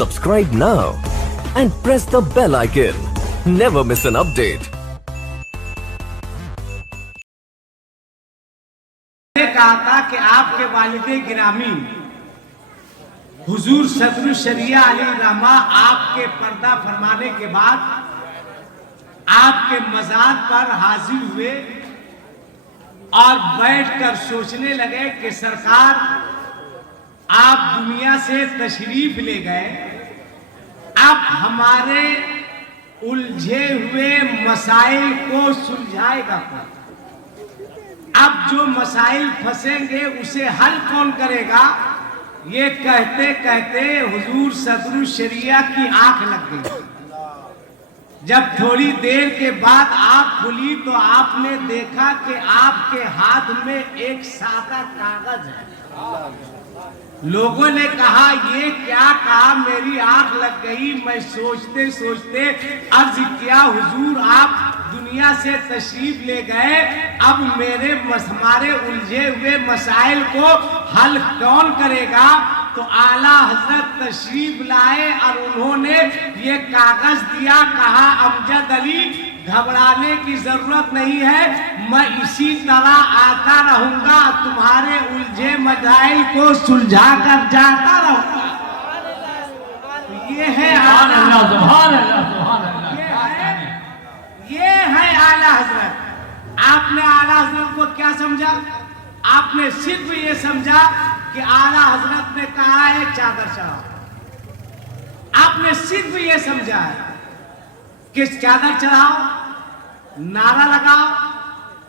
Subscribe now and press the bell icon. Never miss an update. کہا تھا کہ آپ کے والد گرامی حضور صدر الشریعہ علیہ الرحمہ آپ کے پردہ فرمانے کے بعد آپ کے مزار پر حاضر ہوئے اور بیٹھ کر سوچنے لگے کہ سرکار آپ دنیا سے تشریف لے گئے، اب ہمارے الجھے ہوئے مسائل کو سلجھائے گا کون؟ اب جو مسائل پھنسیں گے اسے حل کون کرے گا؟ یہ کہتے کہتے حضور صدر الشریعہ کی آنکھ لگ گئی۔ جب تھوڑی دیر کے بعد آنکھ کھلی تو آپ نے دیکھا کہ آپ کے ہاتھ میں ایک سادہ کاغذ ہے۔ لوگوں نے کہا یہ کیا؟ کہا میری آنکھ لگ گئی، میں سوچتے سوچتے عرض کیا حضور آپ دنیا سے تشریف لے گئے، اب ہمارے الجھے ہوئے مسائل کو حل کون کرے گا؟ تو اعلیٰ حضرت تشریف لائے اور انہوں نے یہ کاغذ دیا، کہا امجد علی گھبرانے کی ضرورت نہیں ہے، میں اسی طرح آتا رہوں گا، تمہارے الجھے مسائل کو سلجھا کر جاتا رہوں گا۔ یہ ہے یہ ہے اعلیٰ حضرت۔ آپ نے اعلیٰ حضرت کو کیا سمجھا؟ آپ نے صرف یہ سمجھا کہ اعلیٰ حضرت نے کہا ہے چادر چڑھاؤ۔ آپ نے صرف یہ سمجھا ہے کہ چادر چڑھاؤ، نعرہ لگاؤ،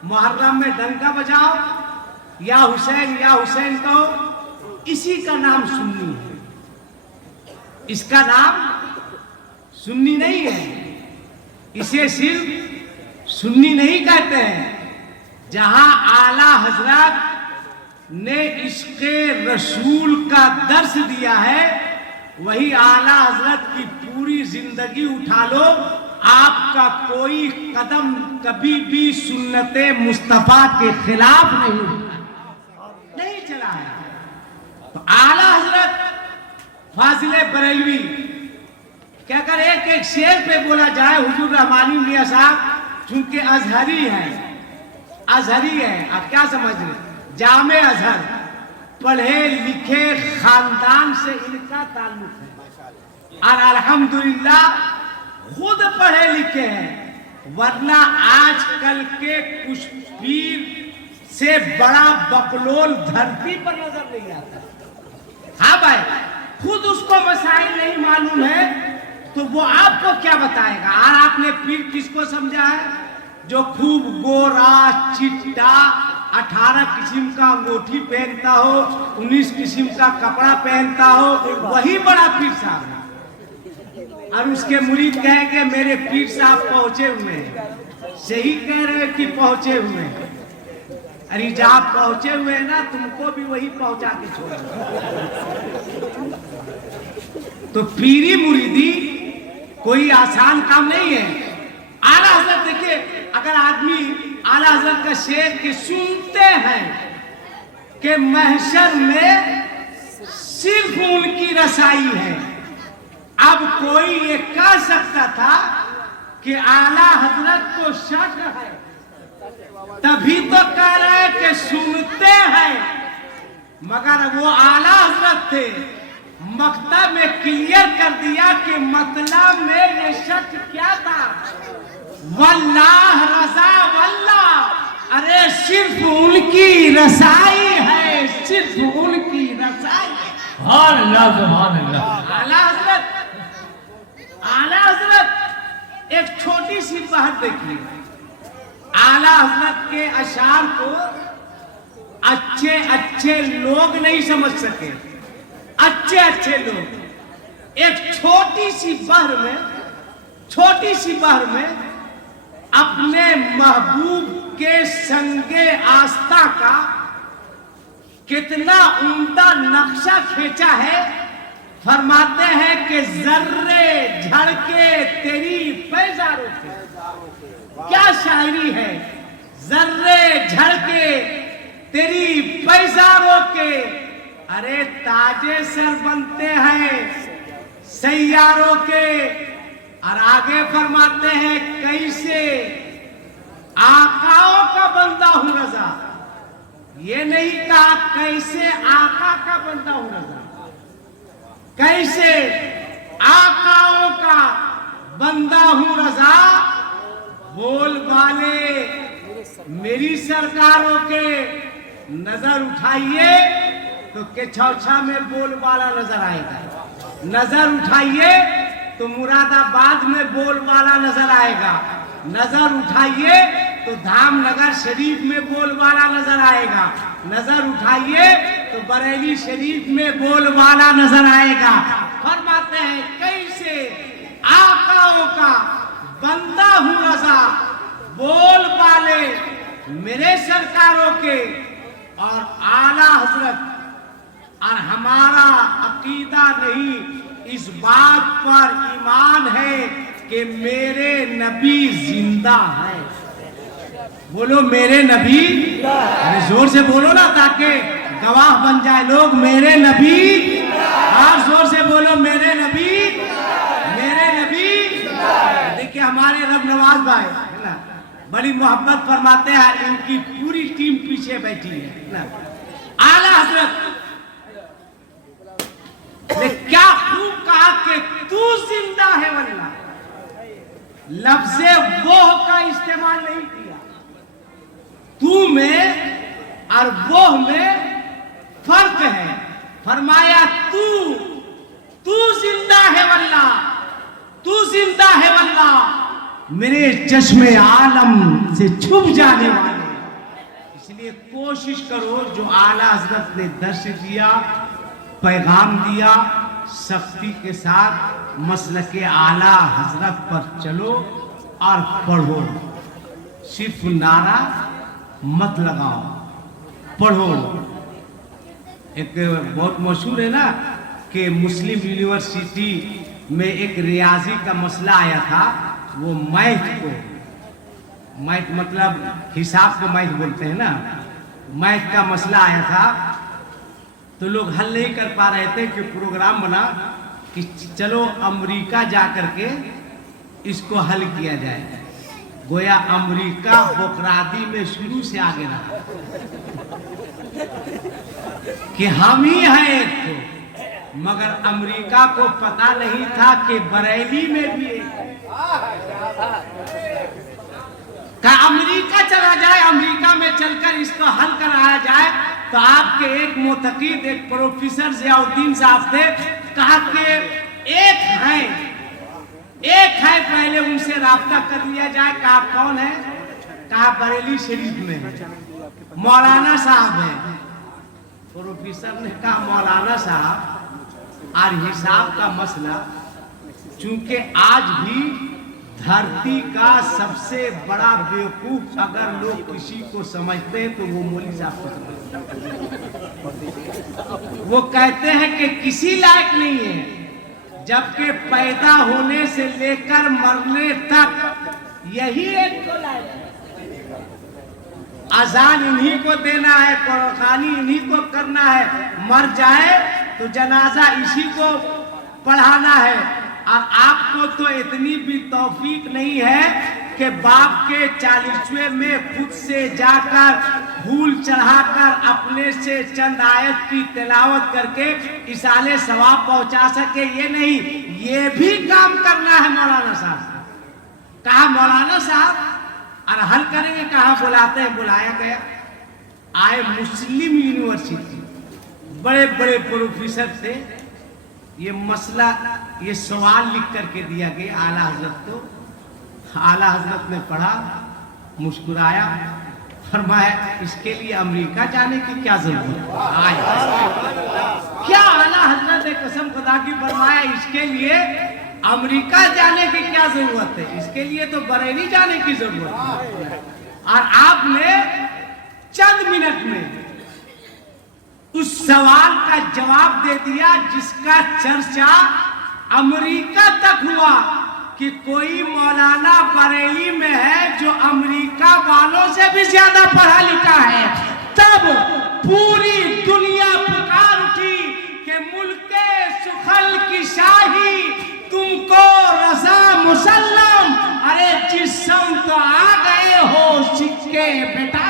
محرم میں ڈنکا بجاؤ، یا حسین کہو، اسی کا نام سنی ہے۔ اس کا نام سنی نہیں ہے، اسے صرف سنی نہیں کہتے ہیں۔ جہاں اعلیٰ حضرت نے عشق رسول کا درس دیا ہے، وہی اعلیٰ حضرت کی پوری زندگی اٹھا لو، آپ کا کوئی قدم کبھی بھی سنت مصطفیٰ کے خلاف نہیں چلا ہے۔ تو اعلیٰ حضرت فاضل بریلوی کہ اگر ایک ایک شعر پہ بولا جائے، حضور رحمانی میاں صاحب چونکہ ازہری ہیں، آپ کیا سمجھ رہے؟ جامع ازہر، پڑھے لکھے خاندان سے ان کا تعلق ہے، اور الحمدللہ خود پڑھے لکھے ہیں، ورنہ آج کل کے کچھ پیر سے بڑا بقلول دھرتی پر نظر نہیں آتا۔ ہاں بھائی، خود اس کو مسائل نہیں معلوم ہے تو وہ آپ کو کیا بتائے گا؟ اور آپ نے پیر کس کو سمجھا ہے؟ جو خوب گورا چٹا 18 قسم کا انگوٹھی پہنتا ہو، 19 قسم کا کپڑا پہنتا ہو، وہی بڑا پیر صاحب ہے۔ اور اس کے مرید کہیں کہ میرے پیر صاحب پہنچے ہوئے ہیں، صحیح کہہ رہے کہ پہنچے ہوئے ہیں۔ ارے جہاں پہنچے ہوئے ہیں نا، تم کو بھی وہی پہنچا کے چھوڑا۔ تو پیری مریدی کوئی آسان کام نہیں ہے۔ اعلیٰ حضرت دیکھیں، اگر آدمی اعلیٰ حضرت کا شعر کے سنتے ہیں کہ محشر میں صرف ان کی رسائی ہے، اب کوئی یہ کہہ سکتا تھا کہ اعلیٰ حضرت کو شک ہے، تبھی تو کہہ رہے کہ سنتے ہیں، مگر وہ اعلیٰ حضرت تھے، مکتب میں کلیئر کر دیا کہ مطلب میں یہ شک کیا تھا، واللہ رضا واللہ، ارے صرف ان کی رسائی ہے، صرف ان کی رسائی ہے۔ سبحان اللہ، سبحان اللہ۔ اعلیٰ حضرت ایک چھوٹی سی بات دیکھیے، اعلیٰ حضرت کے اشعار کو اچھے لوگ نہیں سمجھ سکے، اچھے لوگ ایک چھوٹی سی بحر میں اپنے محبوب کے سنگ آستہ کا کتنا عمدہ نقشہ کھینچا ہے۔ فرماتے ہیں کہ ذرے جھڑ کے تیری پیزاروں کے، کیا شاعری ہے، ذرے جھڑ کے تیری پیزاروں کے، ارے تاجے سر بنتے ہیں सैयारों के, और आगे फरमाते हैं कैसे आकाओं का बंदा हूं रजा। ये नहीं कहा कैसे आका का बंदा हूं रजा, कैसे आकाओं का बंदा हूं रजा। बोल वाले मेरी सरकारों के नजर उठाइए तो केछौछा में बोल वाला नजर आएगा, नजर उठाइए तो मुरादाबाद में बोल वाला नजर आएगा, नजर उठाइए तो धामनगर शरीफ में बोल वाला नजर आएगा, नजर उठाइए तो बरेली शरीफ में बोल वाला नजर आएगा। फरमाते हैं कैसे आकाओं का बंदा हूं रजा, बोल वाले मेरे सरकारों के और आला हजरत। और हमारा अकीदा नहीं, इस बात पर ईमान है कि मेरे नबी जिंदा है। बोलो मेरे नबी, अरे जोर से बोलो ना ताकि गवाह बन जाए लोग। मेरे नबी, और जोर से बोलो मेरे नबी, मेरे नबी। देखिए हमारे रब नवाज भाई है ना, बड़ी मोहब्बत फरमाते हैं, इनकी पूरी टीम पीछे बैठी है ना। आला हजरत ने क्या खूब कहा कि तू जिंदा है वल्ला, लफ्ज़े वो का इस्तेमाल नहीं किया। तू में और वो में फर्क है। फरमाया तू जिंदा है वल्ला, तू जिंदा है वल्ला, मेरे चश्मे आलम से छुप जाने वाले। इसलिए कोशिश करो जो आला हजरत ने दर्श दिया, पैगाम दिया, सख्ती के साथ मसलके आला हजरत पर चलो और पढ़ो। सिर्फ नारा मत लगाओ, पढ़ो। एक बहुत मशहूर है ना कि मुस्लिम यूनिवर्सिटी में एक रियाजी का मसला आया था। वो मैथ को, मैथ मतलब हिसाब को मैथ बोलते हैं ना, मैथ का मसला आया था। तो लोग हल नहीं कर पा रहे थे कि प्रोग्राम बना कि चलो अमेरिका जा करके इसको हल किया जाए। गोया अमेरिका बोकरादी में शुरू से आगे रहा कि हम ही हैं एक तो, मगर अमेरिका को पता नहीं था कि बरेली में भी का अमेरिका चला जाए, अमेरिका में चलकर इसको हल कराया जाए। तो आपके एक मोतकीद, एक प्रोफेसर जियाउद्दीन साहब थे, कहा कि एक है पहले उनसे राब्ता कर लिया जाए। कहा कौन है? कहा बरेली शरीफ में है, मौलाना साहब है। प्रोफेसर ने कहा मौलाना साहब, और हिसाब का मसला, चूंकि आज भी धरती का सबसे बड़ा बेवकूफ अगर लोग किसी को समझते हैं तो वो मौलवी साहब को समझते। वो कहते हैं कि किसी लायक नहीं है, जबकि पैदा होने से लेकर मरने तक यही एक को लायक है। अजान इन्हीं को देना है, कुरानी इन्हीं को करना है, मर जाए तो जनाजा इसी को पढ़ाना है। और आपको तो इतनी भी तौफीक नहीं है कि बाप के 40वें में खुद से जाकर फूल चढ़ाकर अपने से चंद आयत की तिलावत करके इसाले सवाब पहुंचा सके। ये नहीं, ये भी काम करना है मौलाना साहब। कहा मौलाना साहब, और हल करेंगे। कहा बुलाते हैं, बुलाया गया। आए मुस्लिम यूनिवर्सिटी, बड़े बड़े प्रोफेसर थे। ये मसला, ये सवाल लिख करके दिया गया आला हजरत को। आला हजरत ने पढ़ा, मुस्कुराया, फरमाया इसके लिए अमेरिका जाने की क्या जरूरत है? क्या आला हजरत ने कसम खुदा की फरमाया इसके लिए अमेरिका जाने की क्या जरूरत है? इसके लिए तो बरेली जाने की जरूरत है। और आपने चंद मिनट में उस सवाल का जवाब दे दिया जिसका चर्चा अमेरिका तक हुआ कि कोई मौलाना बरेली में है जो अमेरिका वालों से भी ज्यादा पढ़ा लिखा है। तब पूरी दुनिया पुकार उठी कि मुल्के सुखल की शाही मुसल्लम, अरे जिस्म तो आ गए हो सिक्के बेटा।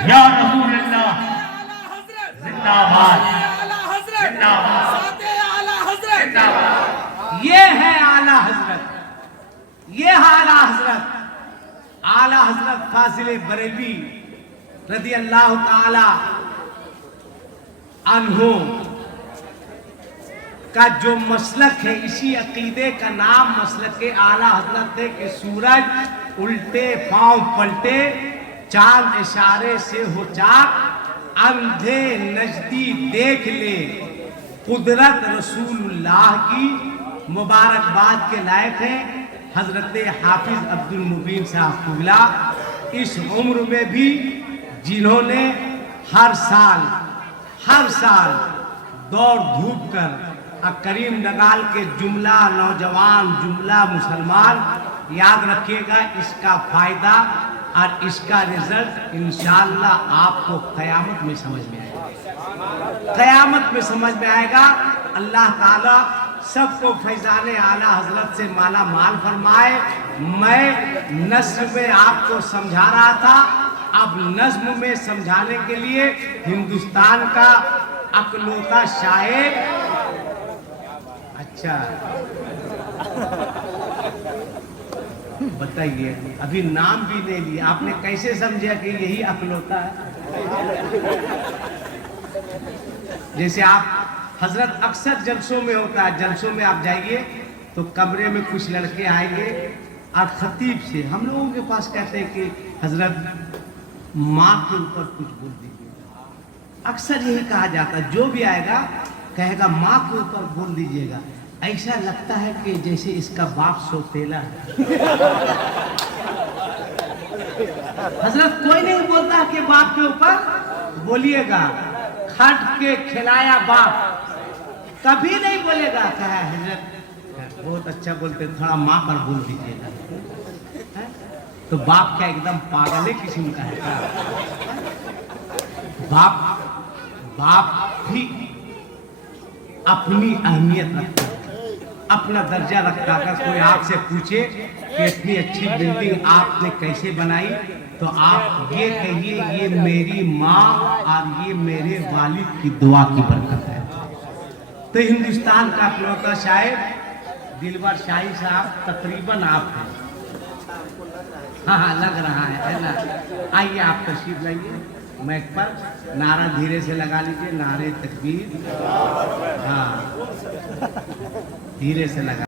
या रसूल अल्लाह जिंदाबाद जिंदाबाद जिंदाबाद। ये है आला हजरत, ये है आला हजरत। आला हजरत फाजिल बरेली रदी अल्लाह ताला अन्हु का जो मसलक है, इसी अकीदे का नाम मसलक आला हजरत है कि सूरज उल्टे पांव पलटे, चांद इशारे से हो चाक, अंधे नजदी देख ले कुदरत रसूलुल्लाह की। मुबारकबाद के लायक है हजरत हाफिज अब्दुल मुबीन साहब कुबला, इस उम्र में भी जिन्होंने हर साल दौड़ धूप कर करीम नगाल के जुमला नौजवान जुमला मुसलमान, याद रखिएगा इसका फायदा और इसका रिजल्ट इंशाअल्लाह आपको क़यामत में समझ में आएगा, क़यामत में समझ में आएगा। अल्लाह ताला सबको फैजाने आला हजरत से माला माल फरमाए। मैं नस्म में आपको समझा रहा था, अब नज्म में समझाने के लिए हिंदुस्तान का अकलौता शायर, अच्छा बताइए, अभी नाम भी ले लिया आपने, कैसे समझा कि यही अकलौता है? जैसे आप हजरत अक्सर जलसों में होता है, जलसों में आप जाइए तो कमरे में कुछ लड़के आएंगे और खतीब से, हम लोगों के पास कहते हैं कि हजरत माँ के ऊपर कुछ बोल दीजिए। अक्सर यही कहा जाता है, जो भी आएगा कहेगा माँ के ऊपर बोल दीजिएगा। ऐसा लगता है कि जैसे इसका बाप सोतेला है। हजरत कोई नहीं बोलता कि बाप के ऊपर बोलिएगा, खट के खिलाया बाप कभी नहीं बोलेगा। कहा हजरत बहुत अच्छा बोलते, थोड़ा माँ पर बोल दीजिएगा। तो बाप क्या एकदम पागल किस्म का है? बाप भी अपनी अहमियत रखता है, अपना दर्जा रखता। अगर कोई आपसे पूछे कि इतनी अच्छी बिल्डिंग आपने कैसे बनाई, तो आप ये कहिए ये मेरी माँ और ये मेरे वालिद की दुआ की बरकत है। तो हिंदुस्तान का इकलौता शायर दिलवर शाही साहब तकरीबन आप हैं। हाँ लग रहा है ना? आइए आप तशरीफ लाइए मैक पर, नारा धीरे से लगा लीजिए, नारे तकबीर, हाँ धीरे से लगा।